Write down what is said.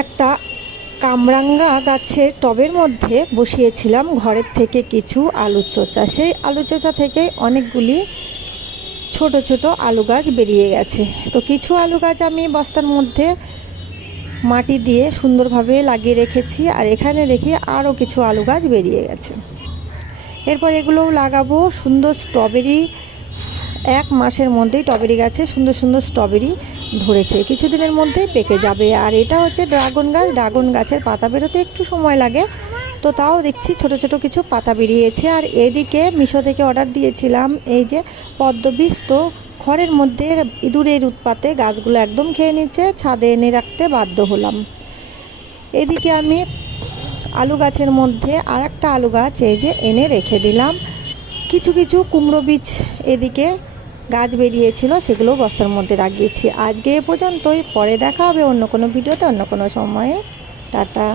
একটা কামরাঙ্গা গাছের টবের মধ্যে বসিয়েছিলাম ঘরের থেকে কিছু আলু চোচা। সেই আলু চোচা থেকে অনেকগুলি ছোট ছোট আলু গাছ বেরিয়ে গেছে। তো কিছু আলু গাছ আমি বস্তার মধ্যে মাটি দিয়ে সুন্দরভাবে লাগিয়ে রেখেছি, আর এখানে দেখি আরও কিছু আলু গাছ বেরিয়ে গেছে। এরপর এগুলোও লাগাবো। সুন্দর স্ট্রবেরি, 1 মাসের মধ্যেই স্ট্রবেরি গাছে সুন্দর সুন্দর স্ট্রবেরি ধরেছে, কিছুদিনের মধ্যেই পেকে যাবে। আর এটা হচ্ছে ড্রাগন গাছ। ড্রাগন গাছের পাতা বেরোতে একটু সময় লাগে, তো তাও দেখছি ছোট ছোট কিছু পাতা বেরিয়েছে। আর এদিকে মিশো থেকে অর্ডার দিয়েছিলাম এই যে পদ্মবীজ, তো ঘরের মধ্যে ইঁদুরের উৎপাতে গাছগুলো একদম খেয়ে নিচ্ছে, ছাদে এনে রাখতে বাধ্য হলাম। এদিকে আমি আলু গাছের মধ্যে আর একটা আলু গাছ এই যে এনে রেখে দিলাম। কিছু কিছু কুমড়ো বীজ এদিকে গাছ বেরিয়েছিল, সেগুলো বস্তার মধ্যে লাগিয়েছি। আজকে এ পর্যন্তই, পরে দেখা হবে অন্য কোনো ভিডিওতে, অন্য কোনো সময়ে। টাটা।